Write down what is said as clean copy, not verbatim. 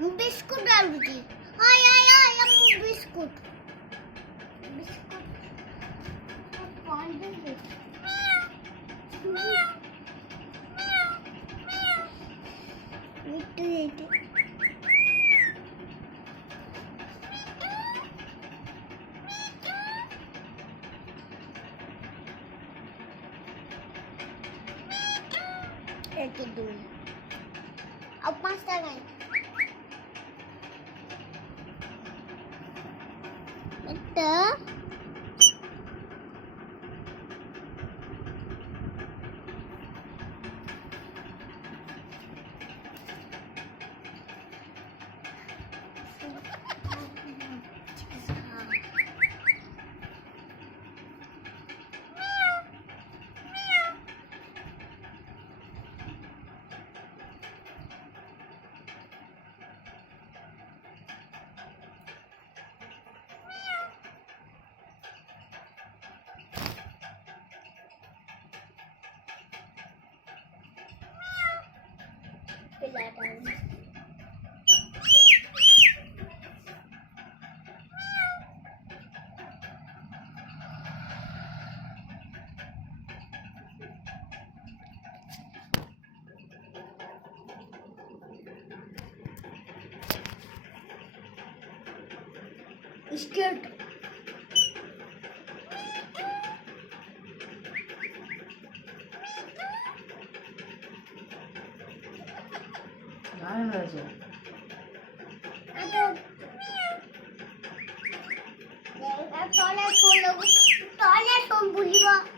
Biscuit डाल दी। हाय हाय हाय हम biscuit biscuit कौन दे मिट्टू देते एक दो अब 5 টাকা এটা पिलाता स्कर्ट टॉयलेट टॉयलेट टॉयलेट